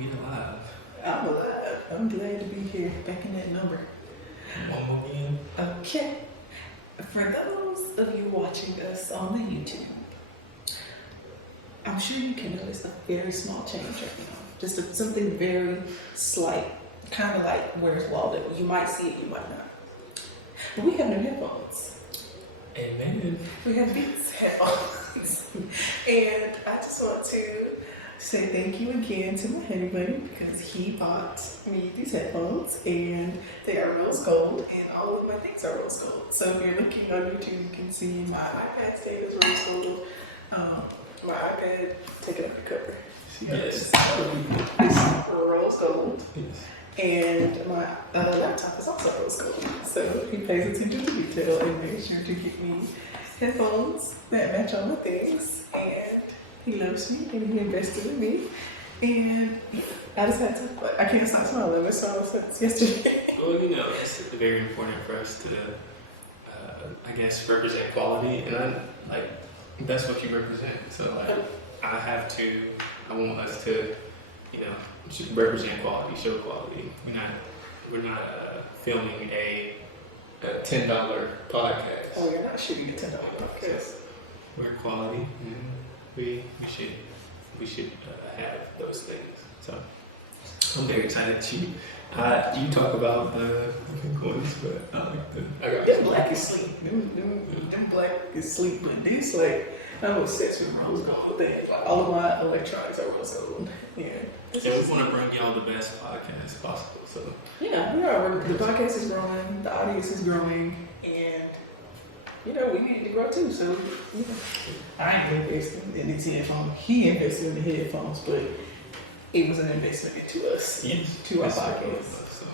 We alive. I'm alive. I'm glad to be here, back in that number. One more again. Okay. For those of you watching us on the YouTube, I'm sure you can notice a very small change right now. Just something very slight, kind of like Where's Waldo. You might see it, you might not. But we have new headphones. Amen. We have Beats headphones. And I just want to say thank you again to my honey buddy because he bought me these headphones and they are rose gold and all of my things are rose gold. So if you're looking on YouTube, you can see my iPad stand is rose gold. My iPad, take it off the cover. Yes. It's rose gold. Yes. And my laptop is also rose gold. So he pays attention to detail and made sure to get me headphones that match all my things. And he loves me and he invested in me. And I just had to, I can't stop smiling. That's all since yesterday. Well, it's very important for us to, I guess, represent quality. And that's what you represent. So I want us to, represent quality, show quality. We're not filming a $10 podcast. Oh, you're not shooting a $10 podcast. We're quality, and we should have those things. So I'm very excited to you talk about the ones, but I like the. Them black is sleep. Them black is sleep, but these I'm obsessed with rose gold. All of my electronics are rose gold. Yeah. And we want to bring y'all the best podcast possible. So yeah, we are. The podcast is growing, the audience is growing, and we need to grow too. So I invested in these headphones. He invested in the headphones, but it was an investment into us, to our podcast,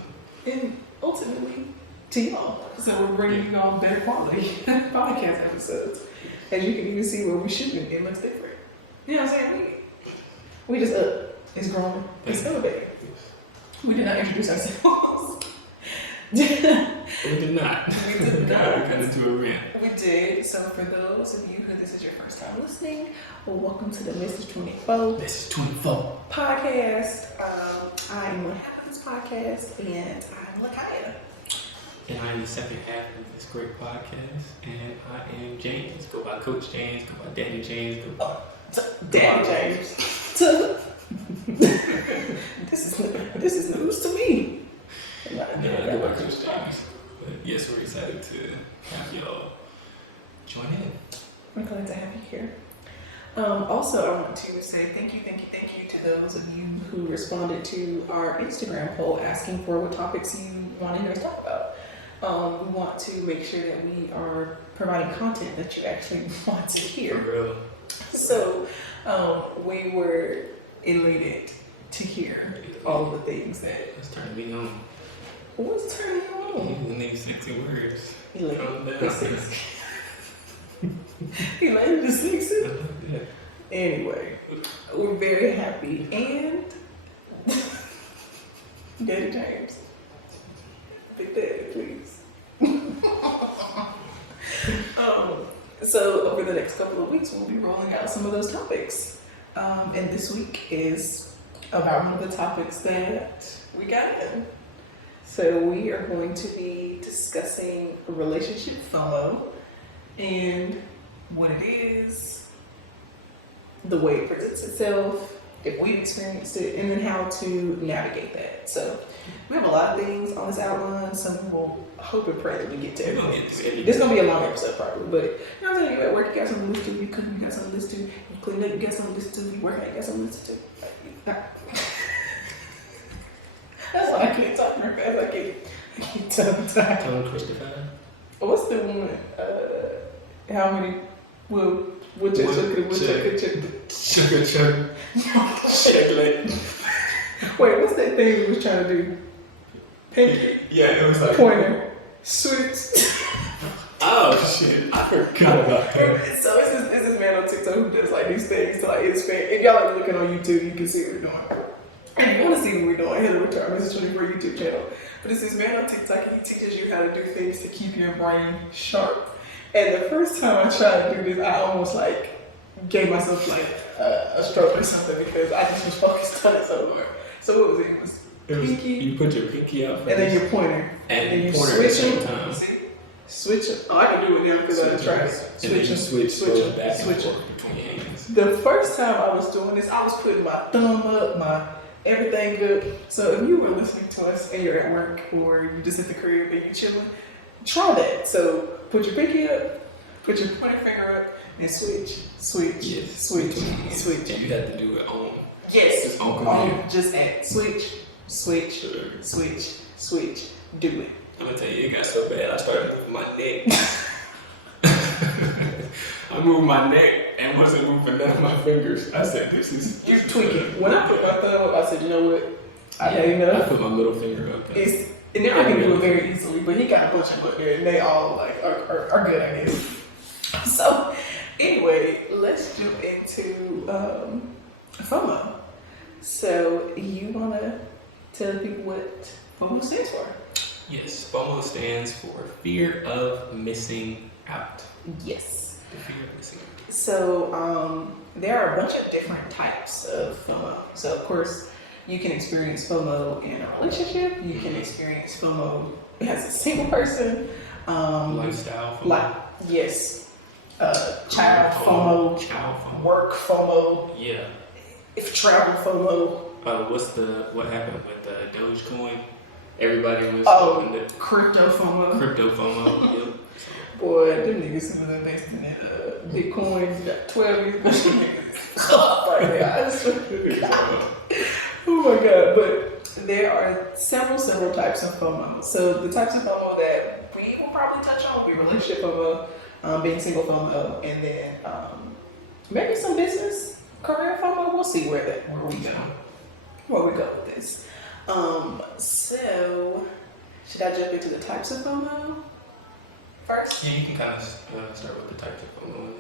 and ultimately to y'all. So we're bringing y'all better quality podcast episodes. As you can even see where we're shooting, it looks different. You know what I'm saying? We just up. It's growing. It's elevating. We did not introduce ourselves. We did not. We did not. We kind of do a rant. We did. So for those of you who this is your first time listening, welcome to the Message 24. This is 24 podcast. I am one half of this podcast, and I'm Lakhia. And I am the second half of this great podcast, and I am James. Go by Coach James, go by Daddy James, go by Daddy James. This is news to me. Yeah, go by Coach James. But yes, we're excited to have y'all join in. We're glad to have you here. Also, I want to say thank you to those of you who responded to our Instagram poll asking for what topics you want to hear us talk about. We want to make sure that we are providing content that you actually want to hear. For real. So we were elated to hear all of the things that. It's turning me on. What's turning you on? Using these sexy words. Elated. Elated is sexy. Anyway, we're very happy and Daddy James. Big Daddy, please. So over the next couple of weeks, we'll be rolling out some of those topics. And this week is about one of the topics that we got in. So we are going to be discussing relationship FOMO and what it is, the way it presents itself, if we've experienced it, and then how to navigate that. So we have a lot of things on this outline, so we will hope and pray that we get to everything. This is going to be a long episode probably, but I'm telling you, at work you got something to listen to, you cooking, you got something to listen to, you clean up, you got something to listen to, you work out, you got something to listen to. That's why I can't talk very fast. I can't tell. Tongue Christopher. What's the one? How many? Wait, what's that thing we was trying to do? Pinky? Yeah, it was like pointer. Switch. Oh shit! I forgot about that. So it's this man on TikTok who does like these things to like his fan. If y'all are looking on YouTube, you can see what we're doing. If you want to see what we're doing, head over to our Message 24 YouTube channel. But it's this man on TikTok and he teaches you how to do things to keep your brain sharp. And the first time I tried to do this, I almost gave myself a stroke or something because I just was focused on it so much. So what was it? It was pinky. You put your pinky out first. And then your pointer. And you pointer switch at the same them. time. See? Switch them. Oh, I can do it now because I tried it. And then you switch them, back and switch them. forth between your hands. The first time I was doing this, I was putting my thumb up, my everything good. So if you were listening to us and you're at work or you just at the crib and you're chilling, try that. So put your pinky up, put your pointer finger up, and switch. Yes. Switch. And you have to do it on. Yes. On command. Just at switch. Do it. I'm gonna tell you, it got so bad. I started moving my neck. I moved my neck and wasn't moving none of my fingers. I said, "This is." You're tweaking. When I put my thumb up, I said, "You know what? I had I enough." put my middle finger up. And then I can do it very easily, but he got a bunch of up there, and they all like are good, I guess. So, anyway, let's jump into FOMO. So, you wanna tell people what FOMO stands for? Yes, FOMO stands for fear of missing out. Yes. The fear of missing out. So, there are a bunch of different types of FOMO. So, of course, you can experience FOMO in a relationship. You can experience FOMO as a single person. Lifestyle FOMO. Yes. Child FOMO. Work FOMO. Yeah. If travel FOMO. What happened with Dogecoin? Everybody was on the crypto FOMO. Crypto FOMO. Yep. Boy, them niggas who was investing in Bitcoin got 12 years ago. Right now. Oh my God. But there are several types of FOMO. So the types of FOMO that we will probably touch on will be relationship FOMO, being single FOMO, and then maybe some business career FOMO. We'll see where we go with this. So should I jump into the types of FOMO first? Yeah, you can kind of start with the types of FOMO.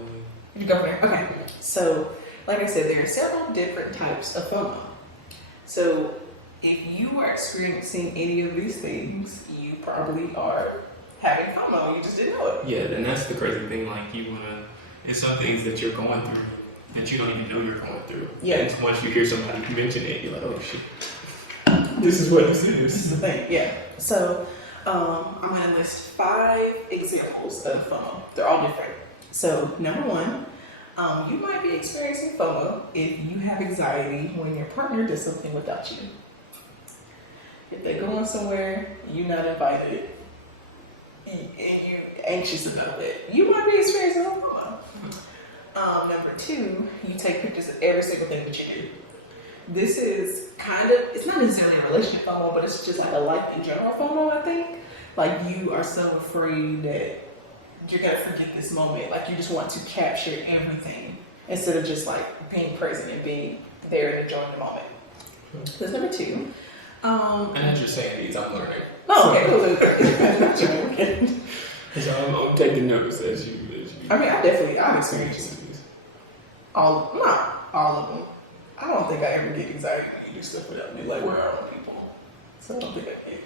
You go there. Okay. So, like I said, there are several different types of FOMO. So, if you are experiencing any of these things, you probably are having FOMO. You just didn't know it. Yeah, and that's the crazy thing. Like, it's some things that you're going through that you don't even know you're going through. Yeah. And once you hear somebody mention it, you're like, oh shit. This is what this is. This is the thing, yeah. So, I'm going to list 5 examples of FOMO. They're all different. So, number 1, you might be experiencing FOMO if you have anxiety when your partner does something without you. If they're going somewhere, you're not invited, and you're anxious about it, you might be experiencing FOMO. Number 2, you take pictures of every single thing that you do. This is it's not necessarily a relationship FOMO, but it's just like a life in general FOMO, I think. Like, you are so afraid that you're going to forget this moment. Like, you just want to capture everything instead of just like being present and being there and enjoying the moment. So that's number 2. And as you're saying these, I'm learning. Oh, okay, cool. So I'm taking notes as you. I mean, I've experienced these. Not all of them. I don't think I ever get anxiety when you do stuff without me. Like, we're our own people. So I don't think I get.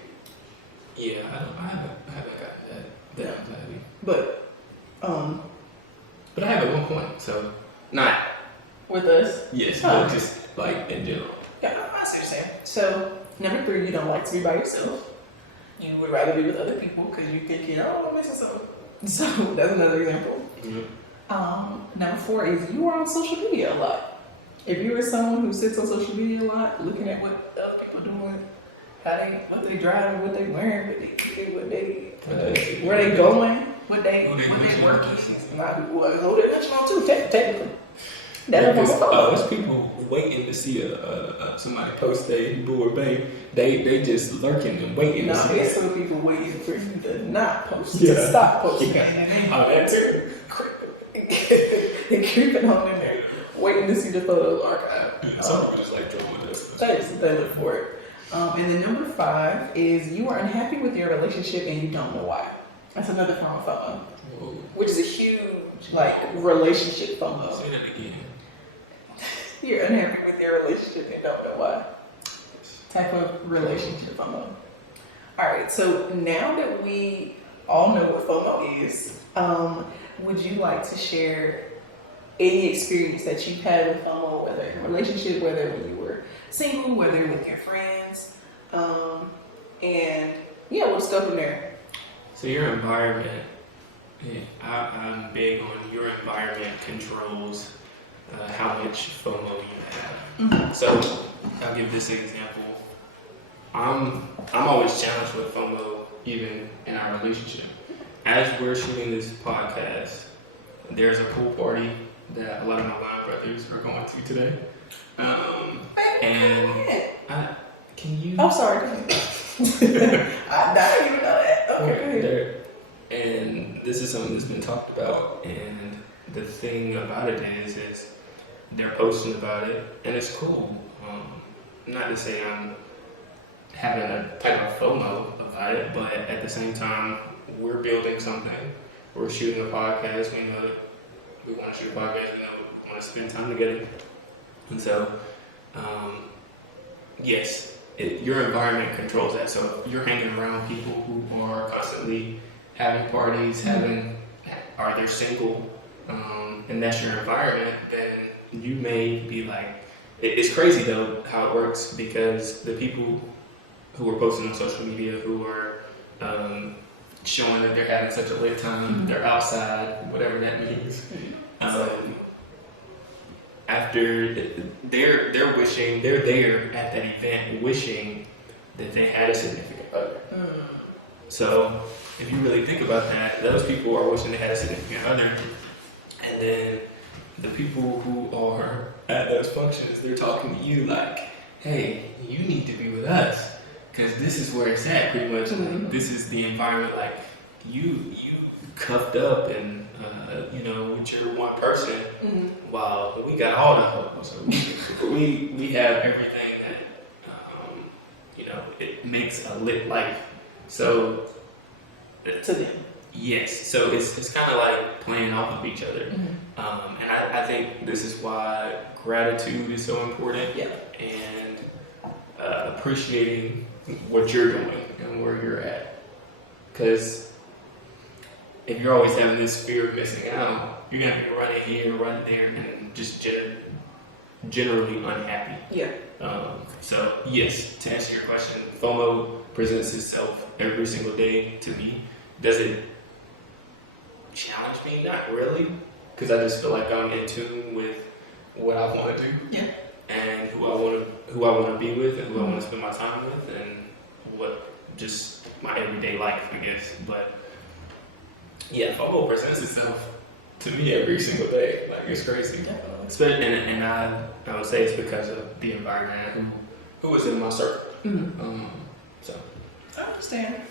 Yeah, I haven't gotten that anxiety. But I have at one point, so not with us. Yes, Oh. but just like in general. Yeah, I see what you're saying. So, number 3, you don't like to be by yourself. You would rather be with other people because you think, I'm missing something. So, that's another example. Mm-hmm. Number 4 is you are on social media a lot. If you are someone who sits on social media a lot, looking at what other people are doing, what they driving, what they wearing, where they going, what they working. Who they mention on too, technically. There's people waiting to see somebody post their boo or babe. They just lurking and waiting to see. There's some people waiting for you to not post, to stop posting. Yeah. That too. They're creeping on in there, waiting to see the photos archive. Some people just like trouble with that. They look for it. And then number 5 is you are unhappy with your relationship and you don't know why. That's another form of FOMO, which is a huge relationship FOMO. Say that again. You're unhappy with your relationship and don't know why. Type of relationship FOMO. Alright, so now that we all know what FOMO is, would you like to share any experience that you've had with FOMO, whether in a relationship, whether when you were single, whether you're with your friends, and yeah, we'll just go from there. So your environment, I'm big on your environment controls how much FOMO you have. So I'll give this example. I'm always challenged with FOMO, even in our relationship. As we're shooting this podcast, there's a pool party that a lot of my line brothers are going to today. Can you? Oh, sorry. I didn't even know that. Okay. And this is something that's been talked about, and the thing about it is they're posting about it, and it's cool. Not to say I'm having a type of FOMO about it, but at the same time, we're building something. We're shooting a podcast. We know that we want to shoot a podcast. We know we want to spend time together, and so yes, your environment controls that. So if you're hanging around people who are constantly having parties, are they single, and that's your environment, then you may be like, it's crazy though how it works, because the people who are posting on social media who are showing that they're having such a lit time, they're outside, whatever that means. After they're there at that event wishing that they had a significant other. So if you really think about that, those people are wishing they had a significant other, and then the people who are at those functions, they're talking to you like, hey, you need to be with us, because this is where it's at, pretty much. Like, this is the environment, like, you cuffed up and, with your one person, while we got all the help. So we have everything that, it makes a lit life. So, To them. yes, so it's kind of like playing off of each other. And I think this is why gratitude is so important. Yeah. And appreciating what you're doing and where you're at. Because if you're always having this fear of missing out, you're going to be running here, running there, and just generally unhappy. Yeah. So, yes, to answer your question, FOMO presents itself every single day to me. Does it challenge me? Not really, because I just feel like I'm in tune with what I want to do, and who I want to be with, and who I want to spend my time with, and what just my everyday life, I guess. But yeah, FOMO presents itself to me every single day. Like, it's crazy. Definitely. And I would say it's because of the environment who was in my circle. So I understand.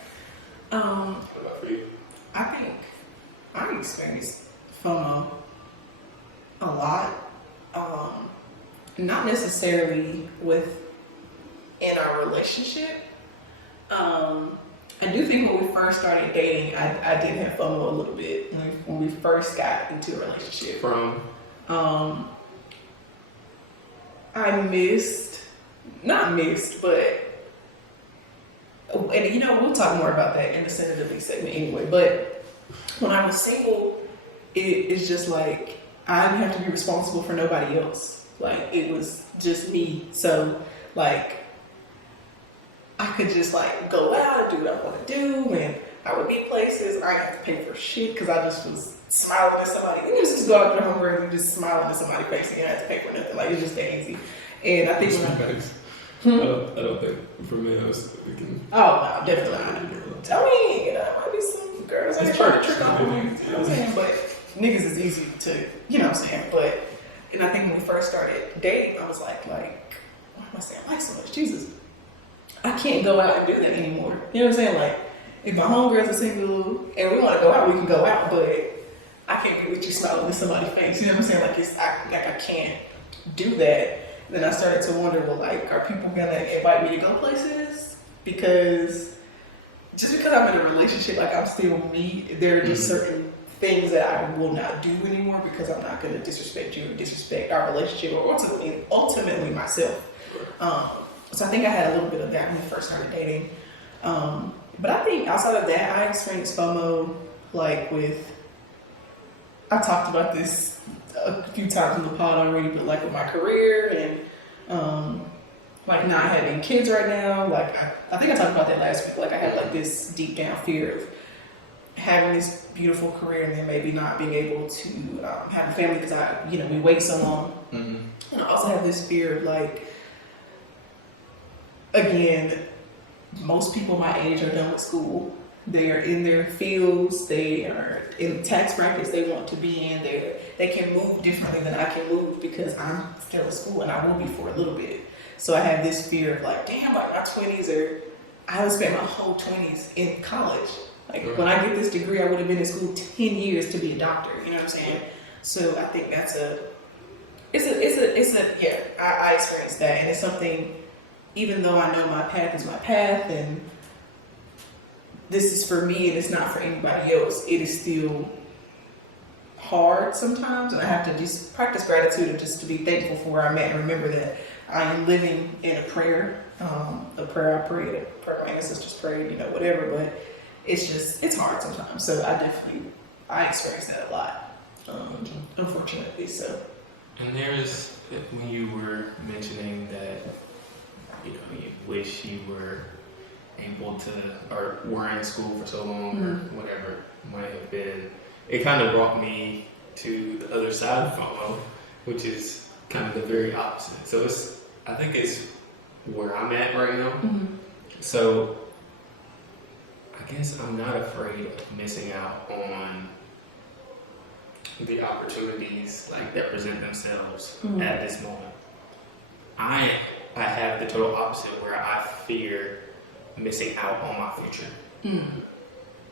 what about for you? I think I experienced FOMO a lot. Not necessarily in our relationship. I do think when we first started dating, I did have FOMO a little bit when we first got into a relationship. From and we'll talk more about that in the sensitivity segment anyway. But when I was single, it's just like I didn't have to be responsible for nobody else. Like, it was just me. So like, I could just like go out and do what I want to do, and I would be places I didn't have to pay for shit because I just was smiling at somebody. You just go out to the home and just smiling at somebody's face and you don't have to pay for nothing. Like, it's just that easy. And I think I don't think for males we can. Oh no, definitely not. I mean, might be some girls that try to trick off me. You know what I'm saying? But niggas is easy to, you know what I'm saying? And I think when we first started dating, I was like, why am I saying like so much? Jesus. I can't go out and do that anymore. You know what I'm saying? Like, if my homegirls are single and we want to go out, we can go out, but I can't be with you smiling in somebody's face. You know what I'm saying? Like, I can't do that. Then I started to wonder, well, like, are people gonna invite me to go places? Because just because I'm in a relationship, like, I'm still me, there are just certain things that I will not do anymore because I'm not gonna disrespect you or disrespect our relationship or ultimately myself. So I think I had a little bit of that when we first started dating. But I think outside of that, I experienced FOMO, like I talked about this a few times in the pod already, but like with my career and like not having kids right now, like I think I talked about that last week. Like I had like this deep down fear of having this beautiful career and then maybe not being able to have a family because we wait so long. Mm-hmm. And I also have this fear of like, again, most people my age are done with school. They are in their fields. They are in tax brackets they want to be in. They can move differently than I can move because I'm still in school and I will be for a little bit. So I have this fear of like, damn, like my 20s I haven't spent my whole 20s in college. Like when I get this degree, I would have been in school 10 years to be a doctor. You know what I'm saying? So I think that's I experienced that, and it's something. Even though I know my path is my path, and this is for me, and it's not for anybody else, it is still hard sometimes, and I have to just practice gratitude and just to be thankful for where I'm at, and remember that I am living in a prayer I prayed, a prayer my ancestors prayed, whatever. But it's hard sometimes. So I experience that a lot, unfortunately. So. And there's, when you were mentioning that, you wish you were able to, or were in school for so long, or whatever it might have been, it kind of brought me to the other side of FOMO, which is kind of the very opposite. So I think it's where I'm at right now. Mm-hmm. So I guess I'm not afraid of missing out on the opportunities that present themselves at this moment. I have the total opposite, where I fear missing out on my future. Mm.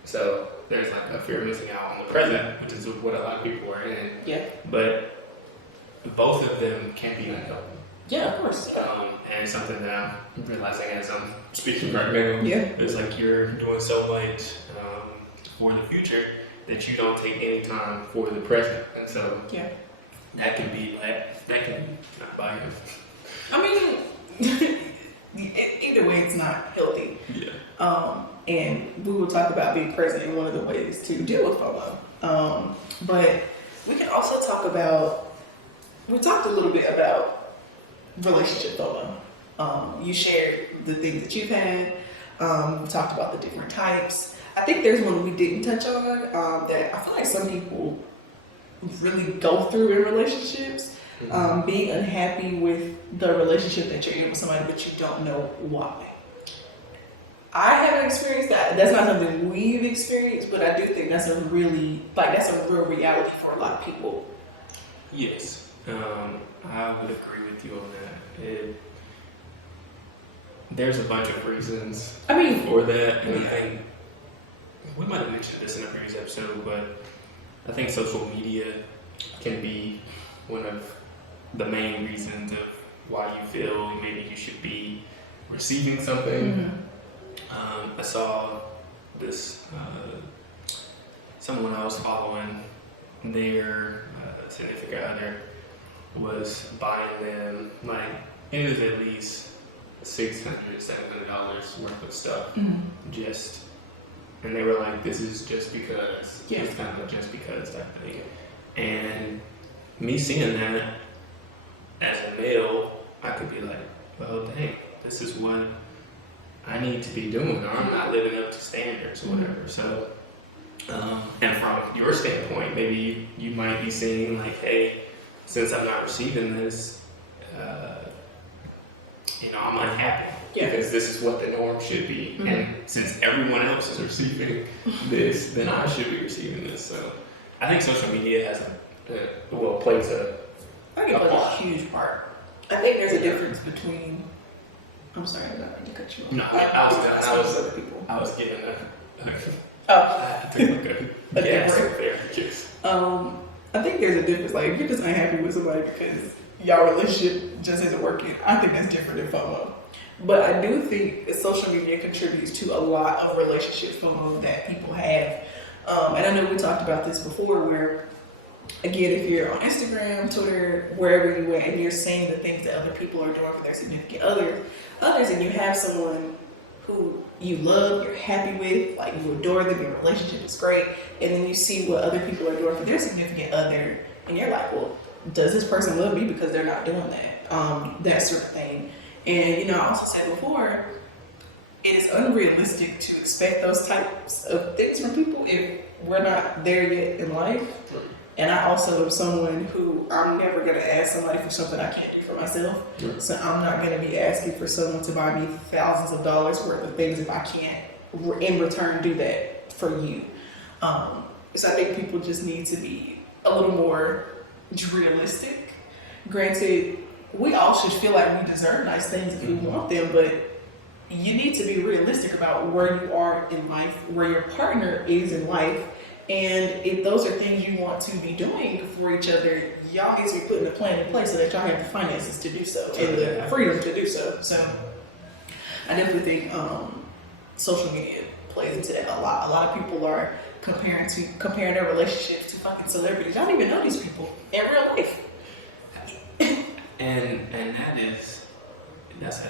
So there's a fear of missing out on the present, which is what a lot of people are in. Yeah. But both of them can be unhealthy. Yeah, of course. And it's something that I'm realizing as I'm speaking right now. Yeah. It's you're doing so much for the future that you don't take any time for the present. And so that can be not by you. I mean, either way, it's not healthy. Yeah. And we will talk about being present in one of the ways to deal with FOMO. But we can also talk about, we talked a little bit about relationship FOMO. You shared the things that you've had. We talked about the different types. I think there's one we didn't touch on that I feel like some people really go through in relationships. Being unhappy with the relationship that you're in with somebody, but you don't know why. I haven't experienced that. That's not something we've experienced, but I do think that's a real reality for a lot of people. Yes, I would agree with you on that. There's a bunch of reasons for that, and I think we might have mentioned this in a previous episode, but I think social media can be one of the main reasons of why you feel maybe you should be receiving something. I saw this, someone I was following, their significant other was buying them, it was at least $600, $700 worth of stuff. And they were this is just because, it's kind of just because type thing. And me seeing that as a male, I could be well, dang, this is what I need to be doing, or I'm not living up to standards or whatever. So, and from your standpoint, maybe you might be seeing hey, since I'm not receiving this, I'm unhappy because this is what the norm should be. And since everyone else is receiving this, then I should be receiving this. So I think social media has plays a huge part. I think there's a difference between. I'm sorry, I'm not going to cut you off. No, I was giving I took a gas there. Yes. I think there's a difference. If you're just unhappy with somebody because y'all relationship just isn't working, I think that's different than FOMO. But I do think that social media contributes to a lot of relationship FOMO that people have. And I know we talked about this before where, again, if you're on Instagram, Twitter, wherever you are, and you're seeing the things that other people are doing for their significant others, and you have someone who you love, you're happy with, you adore them, your relationship is great, and then you see what other people are doing for their significant other, and you're well, does this person love me because they're not doing that? That sort of thing. And I also said before, it is unrealistic to expect those types of things from people if we're not there yet in life. And I also am someone who I'm never gonna ask somebody for something I can't do for myself. So I'm not gonna be asking for someone to buy me thousands of dollars worth of things if I can't in return do that for you. So I think people just need to be a little more realistic. Granted, we all should feel like we deserve nice things if we want them, but you need to be realistic about where you are in life, where your partner is in life, and if those are things you want to be doing for each other, y'all need to be putting a plan in place so that y'all have the finances to do so and the freedom to do so. So I definitely think social media plays into that a lot. A lot of people are comparing their relationships to fucking celebrities. I don't even know these people in real life. And that's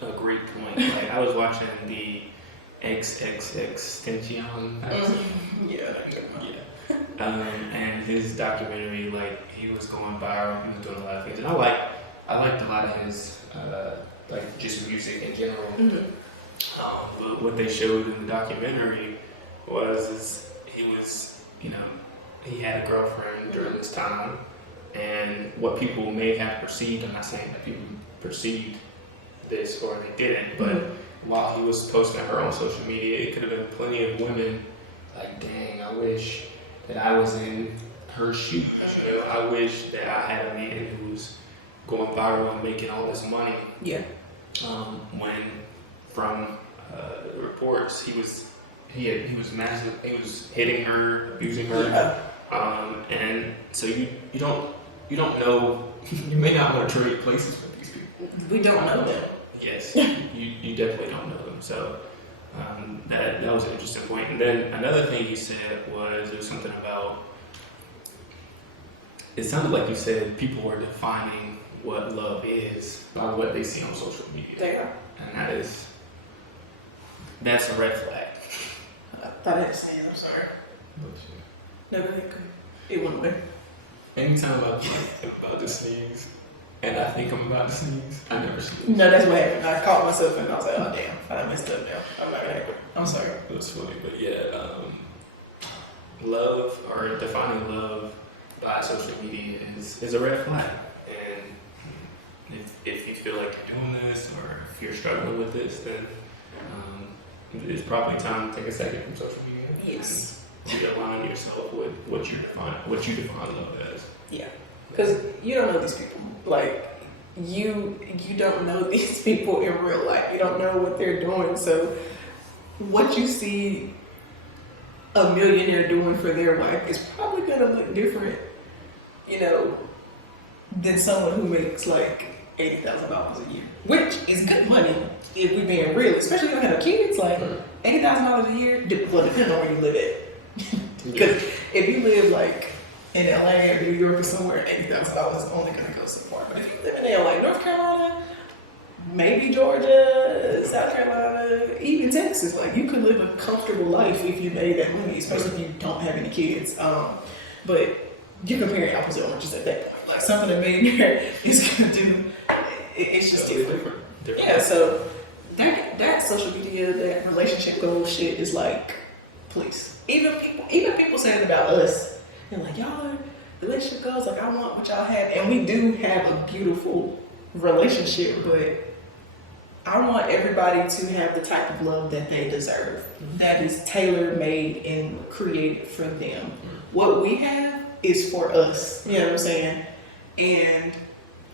a great point. Like I was watching the XXXTentacion. Yeah. And his documentary, like he was going viral. He was doing a lot of things, and I liked a lot of his like just music in general. But what they showed in the documentary was he had a girlfriend during this time, and what people may have perceived. I'm not saying that people perceived this or they didn't, but while he was posting her on social media, it could have been plenty of women like, dang, I wish that I was in her shoes. I wish that I had a man who's going viral and making all this money. Yeah. When from reports, he was massive. He was hitting her, abusing her. Yeah. And so you don't know. You may not want to trade places with these people. We don't know them. Yes, you definitely don't know them. So that was an interesting point. And then another thing you said was there was something about. It sounded like you said people were defining what love is by what they see on social media. They are. And that's a red flag. I thought I had to say it. I'm sorry. No, go ahead. It went away. Anytime I think about to sneeze, and I think I'm about to sneeze, I never sneeze. No, that's what happened. I caught myself and I was like, oh damn, I messed up now. I'm not gonna. I'm sorry. It was funny, but yeah, love or defining love by social media is a red flag. And if you feel like you're doing this or if you're struggling with this, then it's probably time to take a second from social media. Yes. Realign yourself with what you define love as. Yeah. Because you don't know these people. Like, you don't know these people in real life. You don't know what they're doing. So what you see a millionaire doing for their wife is probably gonna look different, than someone who makes like $80,000 a year, which is good money if we're being real. Especially if you have kids, like $80,000 a year. Well, depending on where you live at. Because if you live like in LA or New York or somewhere, $80,000 is only gonna go so far. But if you live in like North Carolina, maybe Georgia, South Carolina, even Texas, like you could live a comfortable life if you made that money, especially if you don't have any kids. But you're comparing apples and oranges at that point. Like something a millionaire is gonna do, it's just different. Yeah, so that social media, that relationship goal shit is like, please. Even people saying about us, they're like, y'all relationship goals, like I want what y'all have, and we do have a beautiful relationship, but I want everybody to have the type of love that they deserve, that is tailor-made and created for them. What we have is for us, you know what I'm saying? And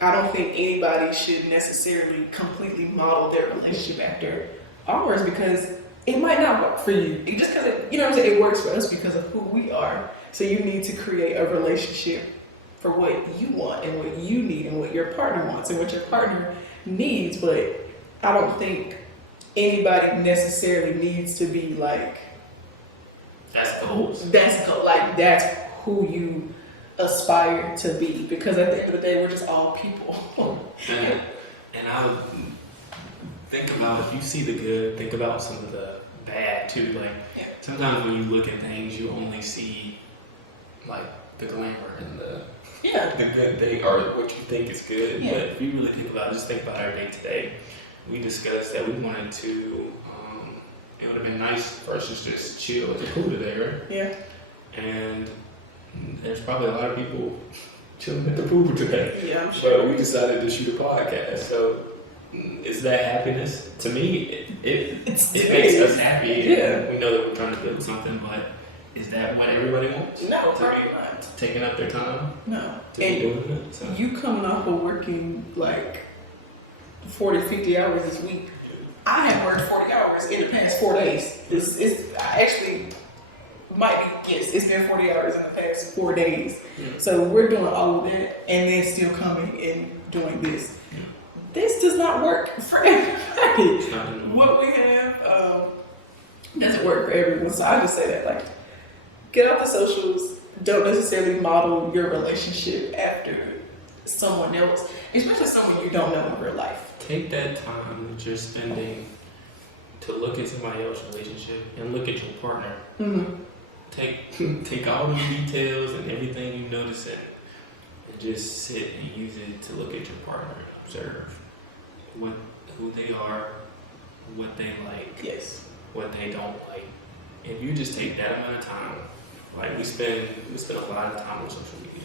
I don't think anybody should necessarily completely model their relationship after ours, because it might not work for you. It just because it works for us because of who we are. So you need to create a relationship for what you want and what you need and what your partner wants and what your partner needs. But I don't think anybody necessarily needs to be like, that's who you aspire to be, because at the end of the day we're just all people. And I would think about, if you see the good, think about some of the bad too. Like sometimes when you look at things, you only see like the glamour and Yeah. the good thing or what you think is good. Yeah. But if you really think about it, just think about our day today. We discussed that we wanted to. It would have been nice for us to just chill at the pool today, right? Yeah. And there's probably a lot of people chilling at the pool today. Yeah, I'm sure. But we decided to shoot a podcast. So is that happiness? To me, it makes us happy. Yeah. We know that we're trying to build something, but is that what everybody wants? No, To probably be not. taking up their time No. to be doing it? So. You coming off of working like 40, 50 hours this week. I have worked 40 hours in the past 4 days. I actually might be, yes, it's been 40 hours in the past 4 days. Yeah. So we're doing all of that and then still coming and doing this. Yeah. This does not work for everybody. It's not enough. What we have doesn't work for everyone. So I just say that, like, get off the socials. Don't necessarily model your relationship after someone else, especially someone you don't know in real life. Take that time that you're spending to look at somebody else's relationship and look at your partner. Mm-hmm. Take all the details and everything you notice in and just sit and use it to look at your partner. Observe who they are, what they like, Yes. what they don't like. If you just take that amount of time, like we spend a lot of time on social media.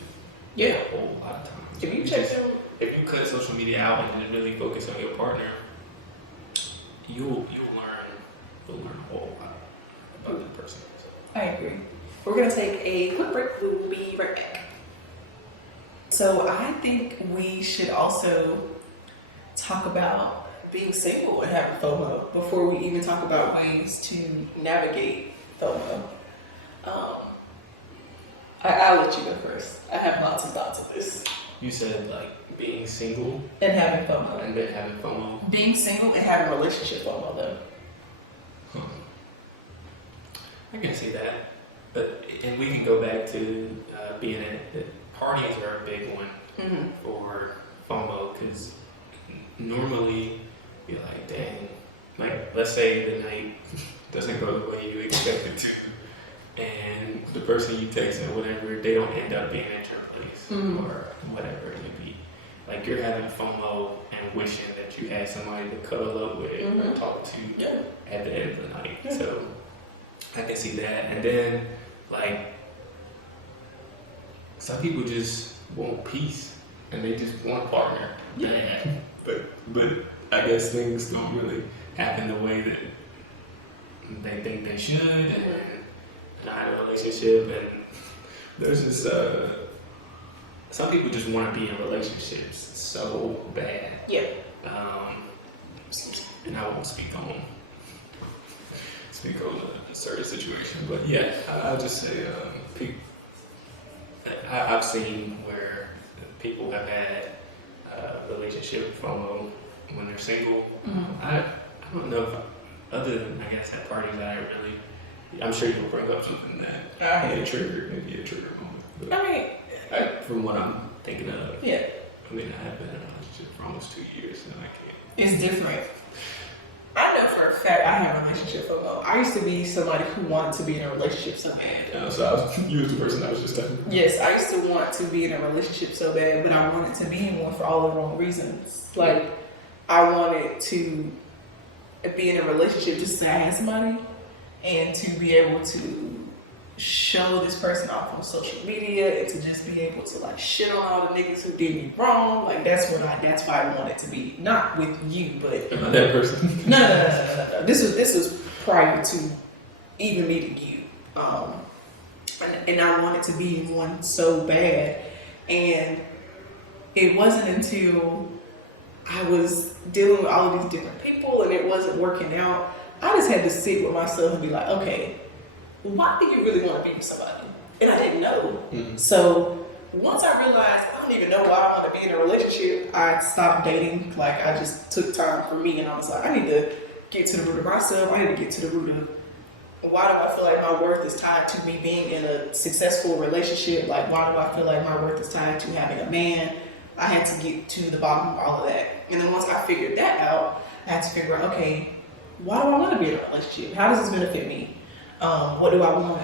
Yeah. A whole lot of time. If you check them, If you cut social media out and then really focus on your partner, you'll learn a whole lot about that person. So. I agree. We're gonna take a quick break. We will be right back. So I think we should also talk about being single and having FOMO before we even talk about ways to navigate FOMO. I'll let you go first. I have lots of thoughts of this. You said like being single And having FOMO. and then having FOMO. Being single and having a relationship FOMO though. I can see that, and we can go back to being at parties are a big one Mm-hmm. for FOMO because normally you're like, dang, like let's say the night doesn't go the way you expect it to, and the person you text or whatever, they don't end up being at your place or whatever it may be. Like you're having FOMO and wishing that you had somebody to cuddle up with or talk to at the end of the night. Yeah. So I can see that. And then like some people just want peace and they just want a partner. Yeah. But I guess things don't really happen the way that they think they should and not in a relationship, and there's just some people just want to be in relationships so bad. Yeah. And I won't speak on a certain situation, but yeah, I'll just say I've seen where people have had relationship FOMO when they're single. I don't know if other than I guess at parties I'm sure you'll bring up something that maybe a trigger moment. But I mean, from what I'm thinking of, yeah. I mean, I have been in a relationship for almost 2 years and I can't. It's different. I know for a fact I have a relationship FOMO. I used to be somebody who wanted to be in a relationship so bad. So you was the person I was just telling. Yes, I used to want to be in a relationship so bad, but I wanted to be in one for all the wrong reasons. Like, I wanted to be in a relationship just to have somebody and to be able to show this person off on social media and to just be able to like shit on all the niggas who did me wrong. Like that's why I wanted to be. Not with you, but Am I that person? No. This was prior to even meeting you. And I wanted to be in one so bad. And it wasn't until I was dealing with all of these different people and it wasn't working out. I just had to sit with myself and be like, okay, why do you really want to be with somebody? And I didn't know. So once I realized I don't even know why I want to be in a relationship, I stopped dating. Like I just took time for me and I was like, I need to get to the root of myself. I need to get to the root of why do I feel like my worth is tied to me being in a successful relationship? Like why do I feel like my worth is tied to having a man? I had to get to the bottom of all of that. And then once I figured that out, I had to figure out, okay, why do I want to be in a relationship? How does this benefit me? What do I want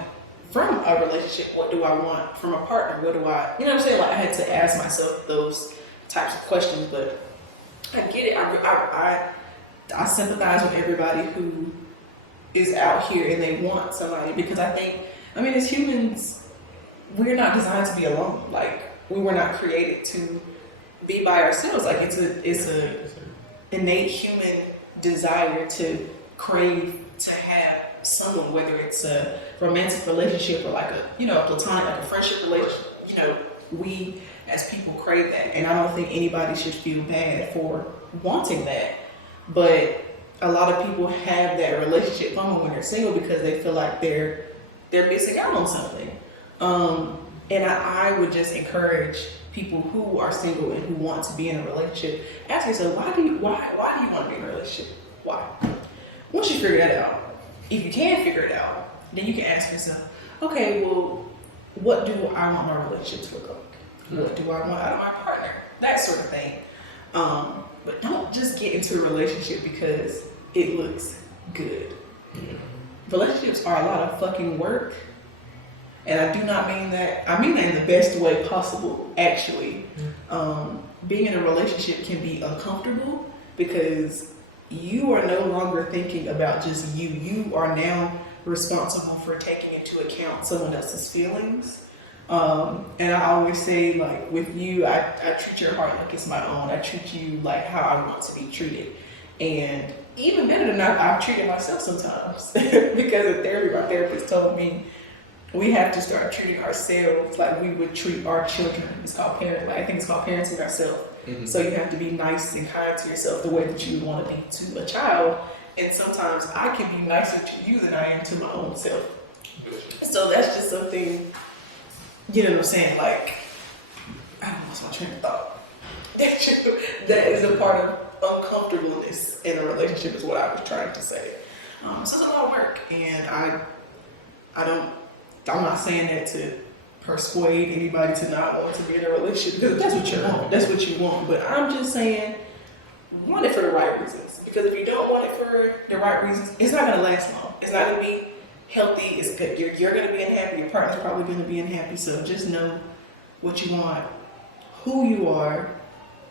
from a relationship? What do I want from a partner? What do I, you know what I'm saying? Like I had to ask myself those types of questions, but I get it. I sympathize with everybody who is out here and they want somebody, because I think, I mean, as humans, we're not designed to be alone. Like we were not created to be by ourselves. Like it's a innate human desire to crave to have someone, whether it's a romantic relationship or like a, you know, a platonic, like a friendship relationship. You know, we as people crave that, and I don't think anybody should feel bad for wanting that. But a lot of people have that relationship FOMO when they're single because they feel like they're missing out on something. And I would just encourage people who are single and who want to be in a relationship, ask yourself, why do you want to be in a relationship? Why? Once you figure that out, if you can figure it out, then you can ask yourself, okay, well, what do I want my relationship to look like? What do I want out of my partner? That sort of thing. But don't just get into a relationship because it looks good. Yeah. Relationships are a lot of fucking work. And I do not mean that, I mean that in the best way possible, actually. Being in a relationship can be uncomfortable because you are no longer thinking about just you. You are now responsible for taking into account someone else's feelings. And I always say, like, with you, I treat your heart like it's my own. I treat you like how I want to be treated. And even better than that, I've treated myself sometimes. Because in therapy, my therapist told me, we have to start treating ourselves like we would treat our children. It's called parenting. Like, I think it's called parenting ourselves. Mm-hmm. So you have to be nice and kind to yourself the way that you would want to be to a child. And sometimes I can be nicer to you than I am to my own self. So that's just something, you know what I'm saying? Like, I don't lost my train of thought. That is a part of uncomfortableness in a relationship is what I was trying to say. So it's a lot of work, and I'm not saying that to persuade anybody to not want to be in a relationship, because that's what you want. That's what you want. But I'm just saying, want it for the right reasons. Because if you don't want it for the right reasons, it's not going to last long. It's not going to be healthy. It's good. You're going to be unhappy. Your partner's probably going to be unhappy. So just know what you want, who you are,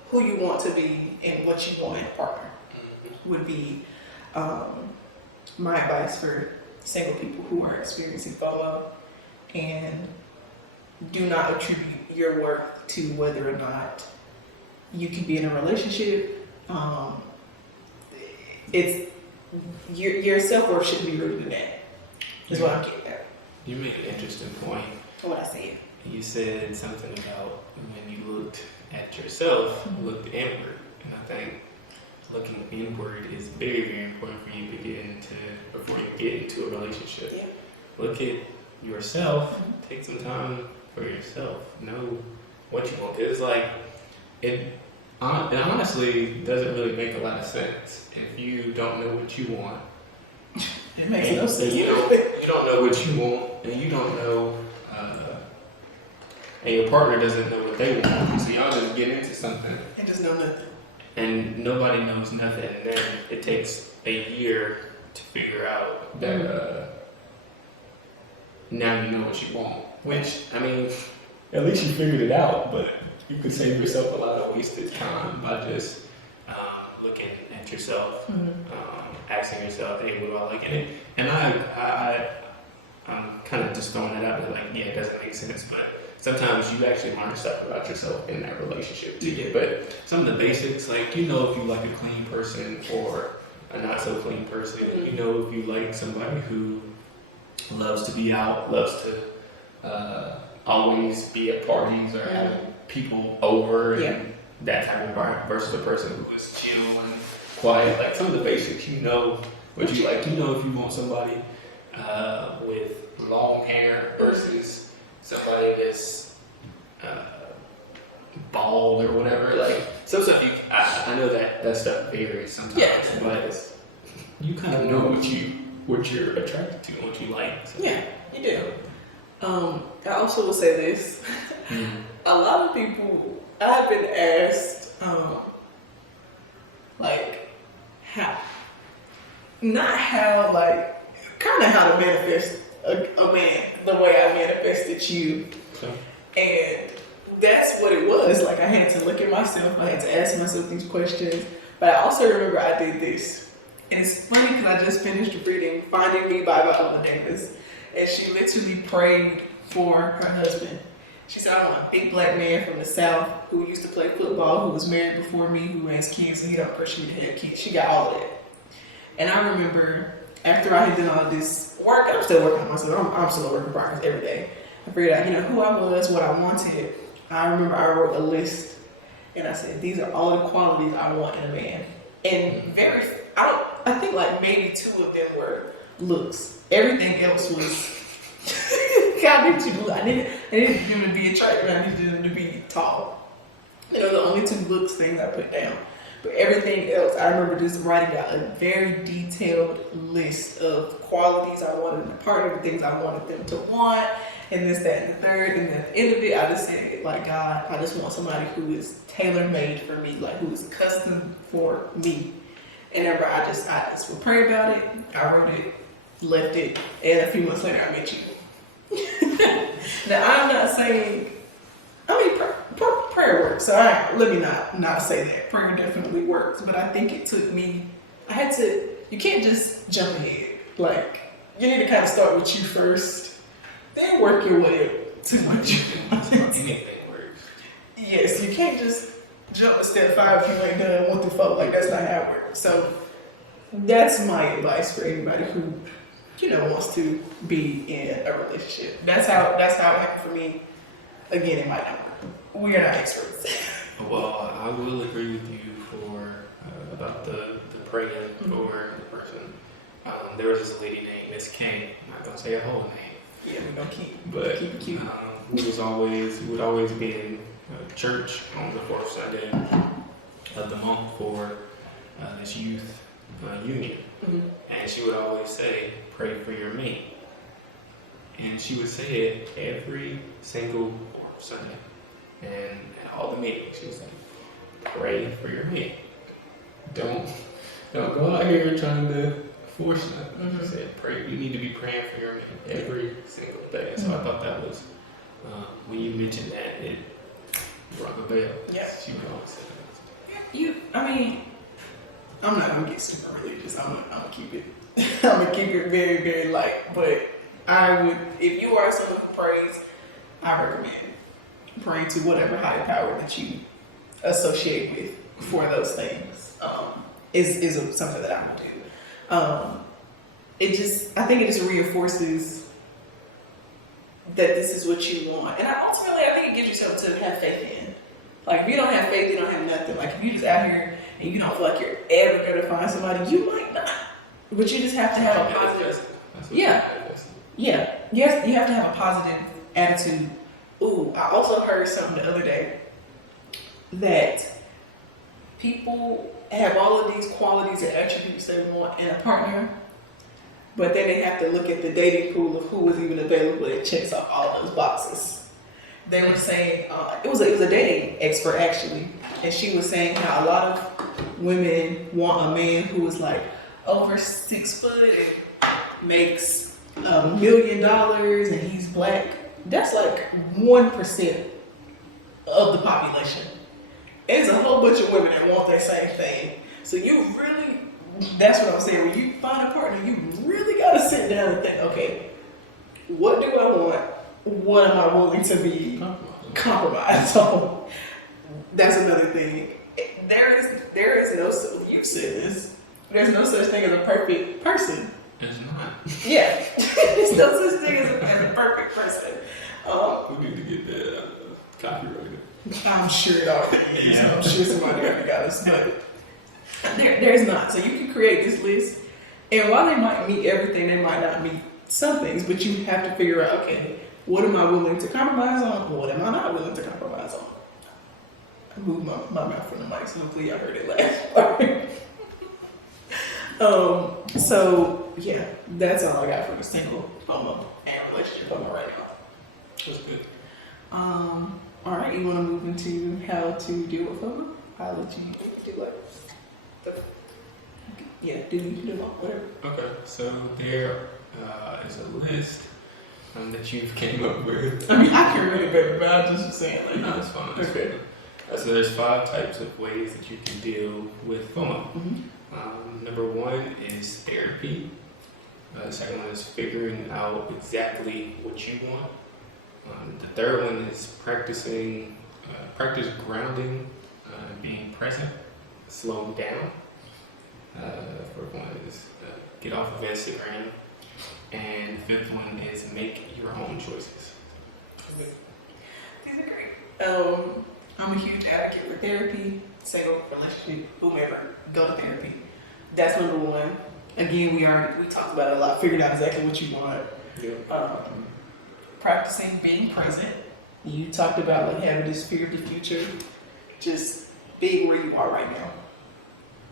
who you want to be, and what you want in a partner would be my advice for single people who are experiencing FOMO. And do not attribute your worth to whether or not you can be in a relationship. It's your self-worth shouldn't be rooted in that. Is what I'm getting at. You make an interesting point. What I said. You said something about when you looked at yourself, looked inward, and I think looking inward is very, very important for you before you get into a relationship. Yeah. Look at yourself. Take some time for yourself. Know what you want. It's like it honestly doesn't really make a lot of sense if you don't know what you want. It makes no sense. You don't know what you want, and you don't know, and your partner doesn't know what they want. So y'all just get into something and just know nothing. And nobody knows nothing. And then it takes a year to figure out that now you know what you want. Which, I mean, at least you figured it out, but you could save yourself a lot of wasted time by just looking at yourself, asking yourself, hey, what do I like in it? And I'm kind of just throwing it out there, like, yeah, it doesn't make sense, but sometimes you actually learn stuff about yourself in that relationship too. Yeah. But some of the basics, like, you know if you like a clean person or a not so clean person. You know if you like somebody who loves to be out, loves to always be at parties or have people over and that type of environment versus a person who is chill and quiet. Like some of the basics, you know what you like. You know if you want somebody with long hair versus somebody that's bald or whatever. Like some stuff I know that stuff varies sometimes, but you kind of know what you're attracted to and what you like. So. Yeah, you do. I also will say this. A lot of people, I've been asked, like, how to manifest a man the way I manifested you. Okay. And that's what it was. Like, I had to look at myself, I had to ask myself these questions. But I also remember I did this. And it's funny because I just finished reading Finding Me by Viola Davis. And she literally prayed for her husband. She said, I want a big black man from the South who used to play football, who was married before me, who has kids, and he don't push me to have kids. She got all of that. And I remember after I had done all this work, I'm still working on myself. I'm still a work in progress every day. I figured out, who I was, what I wanted. I remember I wrote a list and I said, these are all the qualities I want in a man. And I think like maybe 2 of them were looks. Everything else was, I needed him to be attractive, I needed him to be tall. The only 2 looks things I put down. But everything else, I remember just writing out a very detailed list of qualities I wanted in a partner, the things I wanted them to want, and this, that, and the third. And at the end of it, I just said, like, God, I just want somebody who is tailor-made for me, like who is custom for me. And remember, I just would pray about it. I wrote it, left it, and a few months later, I met you. Now, I'm not saying, prayer works. So let me not say that. Prayer definitely works, but I think it took me. You can't just jump ahead. Like, you need to kind of start with you first, then work your way up to what you want. Anything works. Yes, you can't just jump to step 5 if you ain't done 1 through 4. Like, that's not how it works. So that's my advice for anybody who wants to be in a relationship. That's how it happened for me. Again, it might not work. We are not experts. Well, I will agree with you about the praying for the person. There was this lady named Miss K. I'm not gonna say her whole name. Yeah, we're gonna keep it cute. We would always be in church on the 4th Sunday of the month for this youth union, and she would always say, "Pray for your mate," and she would say it every single Sunday. And at all the meetings, she was like, pray for your mate. Don't go out here trying to force nothing. She said, pray. You need to be praying for your mate every single day. So I thought that was, when you mentioned that, it rung a bell. Yeah. She would always say that. I'm not gonna get super religious. I'm gonna keep it. I'm gonna keep it very, very light. But I would, if you are someone who prays, I recommend praying to whatever higher power that you associate with for those things. Is something that I would do. I think it just reinforces that this is what you want. And ultimately, I think it gives you something to have faith in. Like, if you don't have faith, you don't have nothing. Like, if you just out here and you don't feel like you're ever going to find somebody, you might not. But you just have to have a positive. Yeah. Yes, you have to have a positive attitude. Ooh, I also heard something the other day that people have all of these qualities and attributes they want in a partner, but then they have to look at the dating pool of who is even available that checks off all those boxes. They were saying, it was a dating expert actually, and she was saying how a lot of women want a man who is like over 6 foot and makes $1 million and he's black. That's like 1% of the population. There's a whole bunch of women that want that same thing. So that's what I'm saying. When you find a partner, you really gotta sit down and think, okay, what do I want? What am I willing to be compromised on? That's another thing. There is no, you said this, there's no such thing as a perfect person. There's not. Yeah. There's no such thing as a perfect person. We need to get that copyrighted. I'm sure it already is. I'm sure somebody already got us. But there's not. So you can create this list. And while they might meet everything, they might not meet some things. But you have to figure out, okay, what am I willing to compromise on? What am I not willing to compromise on? I moved my mouth from the mic, so hopefully y'all heard it last. So yeah, that's all I got for the single FOMO and relationship FOMO right now. That's good. All right, you want to move into how to deal with FOMO? I'll let you do what? Yeah, do whatever. Okay, so there is a list that you've came up with? I mean, I can read it better, but I just was saying, like, No, it's fine. It's okay. fine. So there's 5 types of ways that you can deal with FOMO. Number 1 is therapy. The second one is figuring out exactly what you want. The third one is practice grounding, being present, slowing down. Fourth one is get off of Instagram. And the fifth one is make your own choices. These are great. I'm a huge advocate for therapy, single, relationship, whomever, go to therapy. That's number 1. Again, we talked about it a lot, figured out exactly what you want. Yeah. Practicing being present. You talked about like having this fear of the future, just being where you are right now.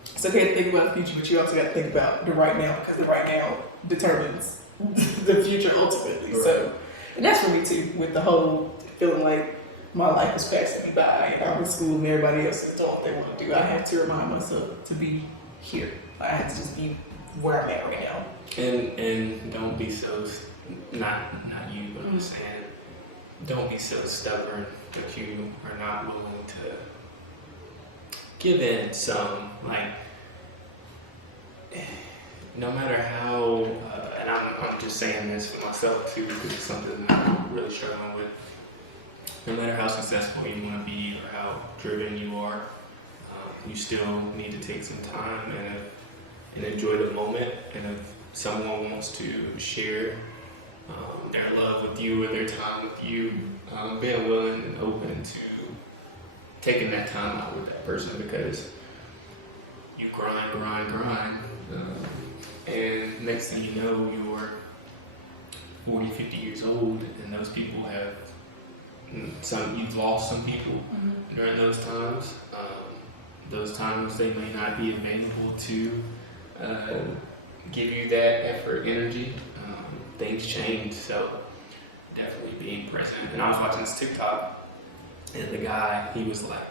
It's okay to think about the future, but you also got to think about the right now, because the right now determines the future ultimately. Right. So, and that's for me too, with the whole feeling like my life is passing me by and I'm in school and everybody else is doing what they want to do. I have to remind myself to be here. I have to just be where I'm at right now. And don't be so, not you, but I'm just saying, don't be so stubborn that you are not willing to give in some, like, no matter how, and I'm just saying this for myself too, because it's something that I'm really struggling with. No matter how successful you want to be or how driven you are, you still need to take some time and enjoy the moment. And if someone wants to share their love with you or their time with you, being willing and open to taking that time out with that person, because you grind, and next thing you know, you're 40, 50 years old, and those people have you've lost some people during those times. Those times they may not be available to give you that effort, energy. Things change, so definitely being present. And I was watching this TikTok, and the guy, he was like,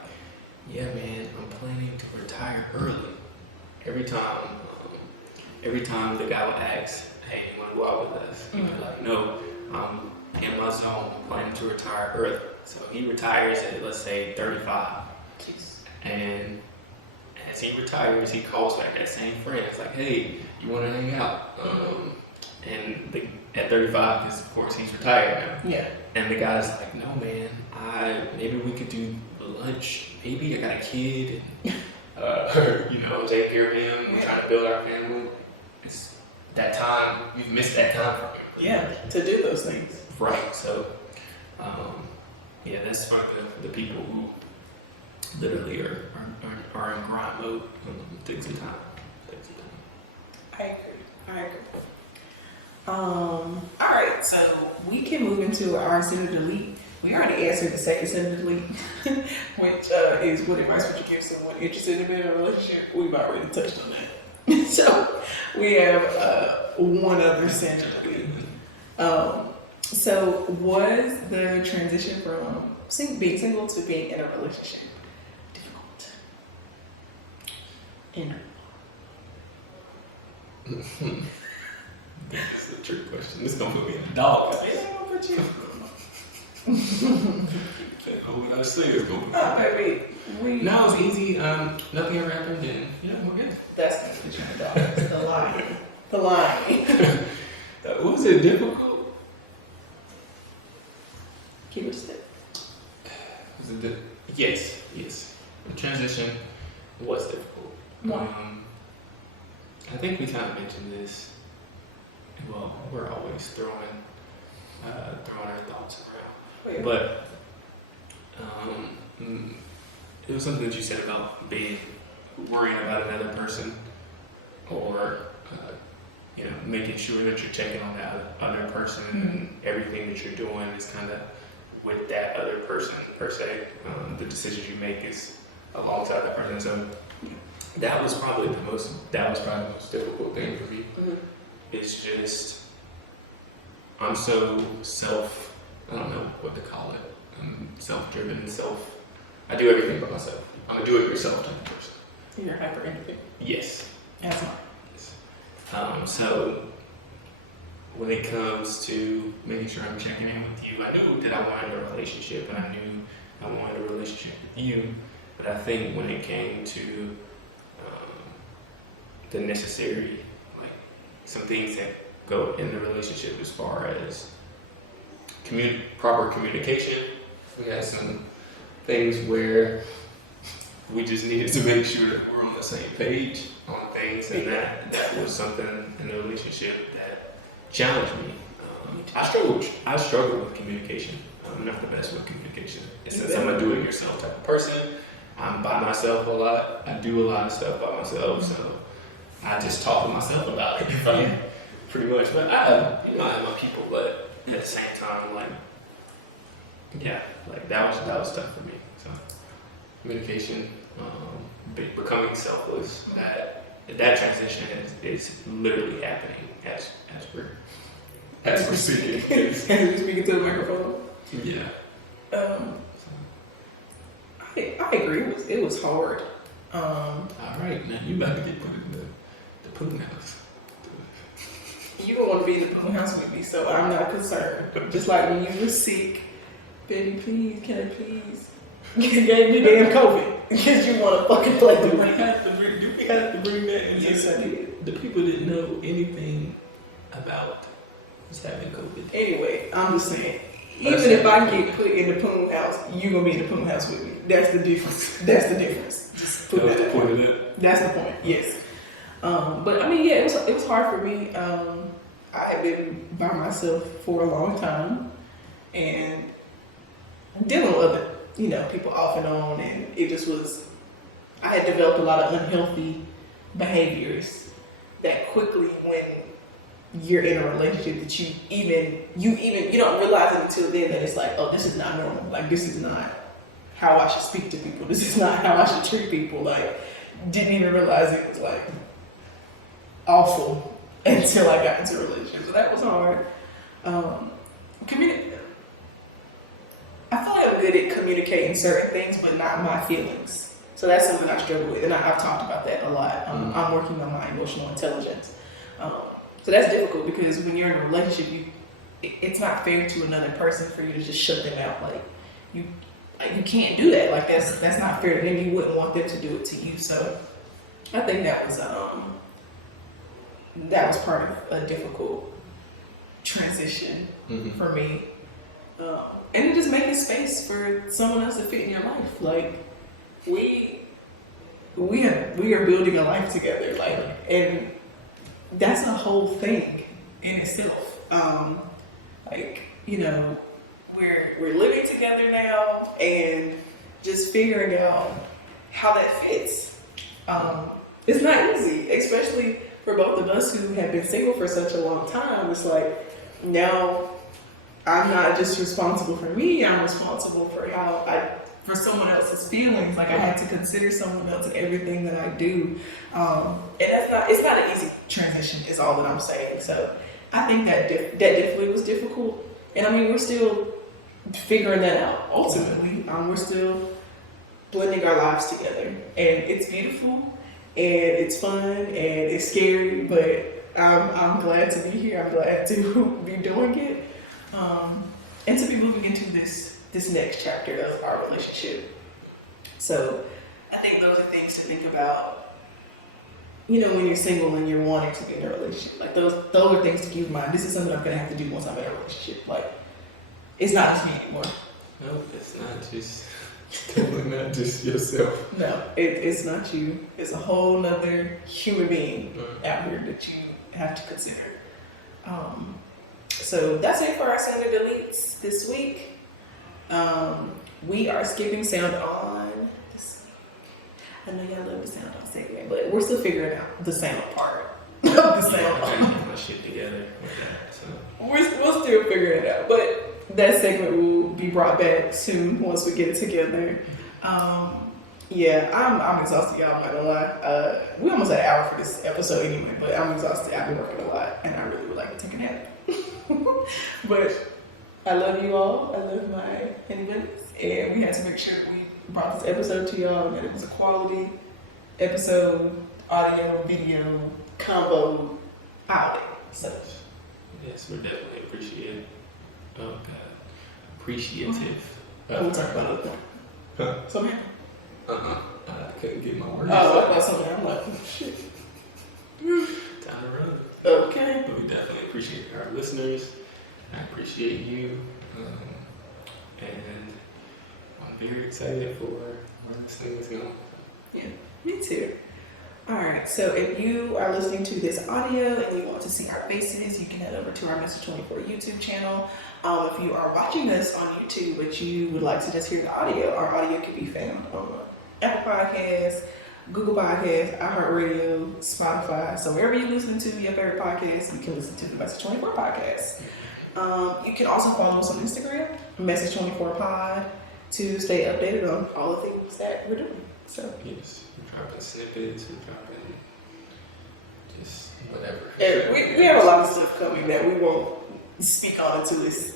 "Yeah, man, I'm planning to retire early." Every time the guy would ask, "Hey, you want to go out with us?" He'd be like, "No, I'm in my zone, planning to retire early." So he retires at, let's say, 35. And as he retires, he calls back that same friend. It's like, "Hey, you want to hang out?" At 35, because of course he's retired now. Yeah. And the guy's like, "No, man, maybe we could do lunch. Maybe I got a kid, and take care of him. We're trying to build our family." It's that time. You've missed that time for him. Yeah, to do those things. Right. So, that's for the people who literally are in grind mode. Take some time. I agree. All right, so we can move into our send or delete. We already answered the second send or delete, which is what advice would you give someone interested in being in a relationship? We've already touched on that. So we have one other send or delete. So was the transition from being single to being in a relationship difficult? That's a trick question. This is gonna put me in the dog. What I say is gonna put me. No, it's easy. Nothing ever happened, and we're good. That's gonna put you in the dog. The line. Was it difficult? Keep it a step. Yes. The transition was difficult. I think we kind of mentioned this. Well, we're always throwing our thoughts around. But it was something that you said about worrying about another person, or making sure that you're checking on that other person, and everything that you're doing is kind of with that other person per se. The decisions you make is alongside that person. So that was probably the most difficult thing for me. It's just, I'm so I don't know what to call it. I'm self-driven, I do everything by myself. I'm a do-it-yourself type of person. You're hyper independent. Yes. That's not. So when it comes to making sure I'm checking in with you, I knew that I wanted a relationship, and I knew I wanted a relationship with you. But I think when it came to the necessary, like some things that go in the relationship as far as proper communication, we had some things where we just needed to make sure that we're on the same page on things, and that was something in the relationship that challenged me. I struggle with communication. I'm not the best with communication. Since I'm a do-it-yourself type of person, I'm by myself a lot. I do a lot of stuff by myself, so I just talk to myself about it, pretty much. But I have my people, but at the same time, like that was tough for me. So communication, becoming selfless. That transition is literally happening as we're speaking. As we're speaking to the microphone. Yeah. I agree. It was hard. All right, now you about to get put in the poon house. You don't want to be in the poon house with me, so I'm not concerned. Just like when you were sick, baby, please, can I please? You gave me damn COVID because you want to fucking play the Do game. we have to bring that in? Yes, I did. The people didn't know anything about us having COVID. Anyway, I'm just saying, even if I get put in the poon house, you're gonna be in the poon house with me. That's the difference. Just put that point of that. That's the point. Yes. But I mean, yeah, it was hard for me. I had been by myself for a long time and dealing with other, people off and on, and it just was. I had developed a lot of unhealthy behaviors that quickly, when you're in a relationship, that you don't realize it until then that it's like, oh, this is not normal. Like, this is not how I should speak to people. This is not how I should treat people. Like, didn't even realize it was like awful until I got into a relationship. So that was hard. I feel like I'm good at communicating certain things, but not my feelings. So that's something I struggle with, and I've talked about that a lot. I'm working on my emotional intelligence. So that's difficult because when you're in a relationship, it's not fair to another person for you to just shut them out. Like you can't do that. Like that's not fair. Then you wouldn't want them to do it to you. So I think that was part of a difficult transition for me. And just making space for someone else to fit in your life. Like we are building a life together. Like, and that's a whole thing in itself. We're living together now and just figuring out how that fits. It's not easy, especially for both of us who have been single for such a long time. It's like, now I'm not just responsible for me, I'm responsible for someone else's feelings. Like, I had to consider someone else in everything that I do. And it's not an easy transition, is all that I'm saying. So I think that definitely was difficult. And I mean, we're still figuring that out ultimately. We're still blending our lives together. And it's beautiful, and it's fun, and it's scary, but I'm glad to be here. I'm glad to be doing it. And to be moving into this next chapter of our relationship. So I think those are things to think about, when you're single and you're wanting to be in a relationship. Like those are things to keep in mind. This is something I'm gonna have to do once I'm in a relationship. Like, it's not just me anymore. No, it's not just totally not just yourself. No, it's not you. It's a whole nother human being out here that you have to consider. So that's it for our standard deletes this week. We are skipping sound on this week. I know y'all love the sound on segment, but we're still figuring out the sound part of the sound. I'm trying to get my shit together with that. So We'll still figure it out, but that segment will be brought back soon once we get it together. Yeah, I'm exhausted, y'all. I'm not gonna lie. We almost had an hour for this episode anyway, but I'm exhausted. I've been working a lot, and I really would like to take a nap. But I love you all. I love my honey bunnies, and we had to make sure we brought this episode to y'all, and that it was a quality episode, audio, video, combo outing. So Yes, we're definitely appreciative. Appreciative. We'll talk about it. Huh? Something. I couldn't get my words. Oh, I thought something. I'm like, shit. Down the road. Okay. But we definitely appreciate our listeners. I appreciate you. And I'm very excited for where this thing is going. Yeah, me too. Alright, so if you are listening to this audio and you want to see our faces, you can head over to our Message 24 YouTube channel. If you are watching us on YouTube but you would like to just hear the audio, our audio can be found on Apple Podcasts, Google Podcasts, iHeartRadio, Spotify. So wherever you listen to your favorite podcast, you can listen to the Message 24 podcast. You can also follow us on Instagram, Message 24 Pod, to stay updated on all the things that we're doing. So yes, we're dropping snippets, we're dropping just whatever. and we have a lot of stuff coming that we won't speak on until it's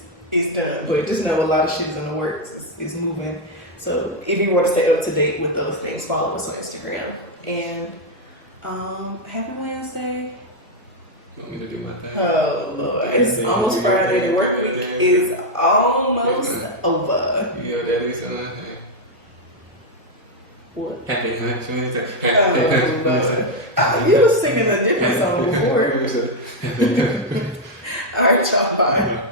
done. But just know a lot of shit is in the works. It's moving. So if you want to stay up to date with those things, follow us on Instagram. And happy Wednesday. Want me to do my thing? Oh Lord, it's almost Friday. The work week is almost over. You know that is something. What? Happy Wednesday. Oh Lord. You were singing a different song before. All right, y'all. Bye.